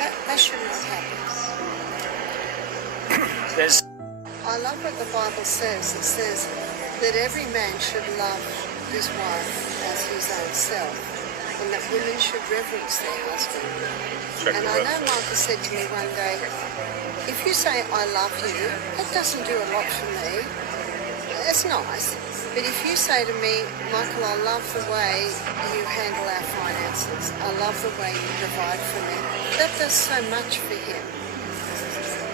That should not happen. There's I love what the Bible says. It says that every man should love his wife as his own self, and that women should reverence their husband. And I know Michael said to me one day, if you say I love you, that doesn't do a lot for me. It's nice. But if you say to me, Michael, I love the way you handle our finances, I love the way you provide for me, that does so much for him.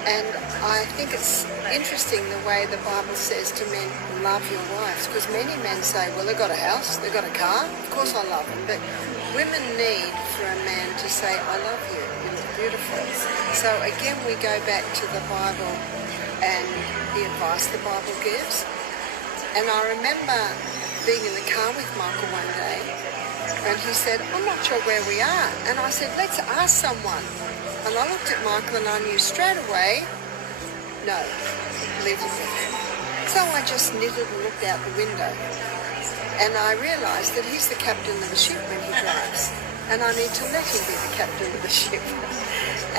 And I think it's interesting the way the Bible says to men, love your wives, because many men say, well, they've got a house, they've got a car, of course I love them. But women need for a man to say, I love you, you look beautiful. So again, we go back to the Bible and the advice the Bible gives. And I remember being in the car with Michael one day, and he said, I'm not sure where we are. And I said, let's ask someone. And I looked at Michael and I knew straight away, no, leave it with him. So I just knitted and looked out the window. And I realised that he's the captain of the ship when he drives. And I need to let him be the captain of the ship.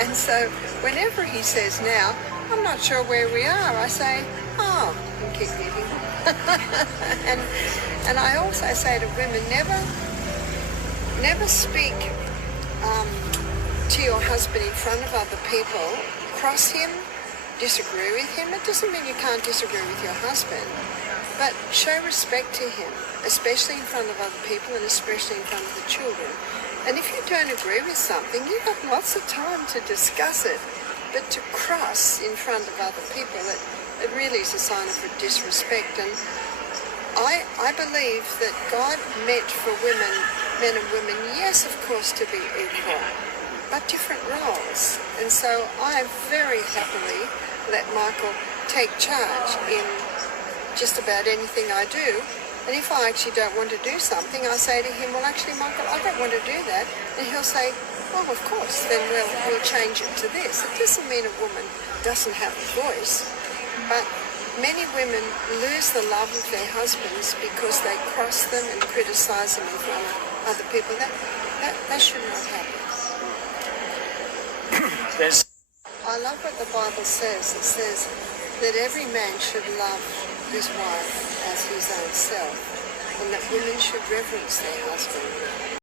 And so whenever he says now, I'm not sure where we are, I say, oh, and keep knitting. and I also say to women, never speak to your husband in front of other people, cross him, disagree with him. It doesn't mean you can't disagree with your husband, but show respect to him, especially in front of other people and especially in front of the children. And if you don't agree with something, you've got lots of time to discuss it, but to cross in front of other people, it really is a sign of disrespect. And I believe that God meant for women, men and women, yes, of course, to be equal, but different roles. And so I very happily let Michael take charge in just about anything I do. And if I actually don't want to do something, I say to him, well, actually, Michael, I don't want to do that. And he'll say, oh, of course, then we'll change it to this. It doesn't mean a woman doesn't have a voice, but many women lose the love of their husbands because they cross them and criticise them in front of other people. That should not happen. I love what the Bible says. It says that every man should love his wife as his own self, and that women should reverence their husband.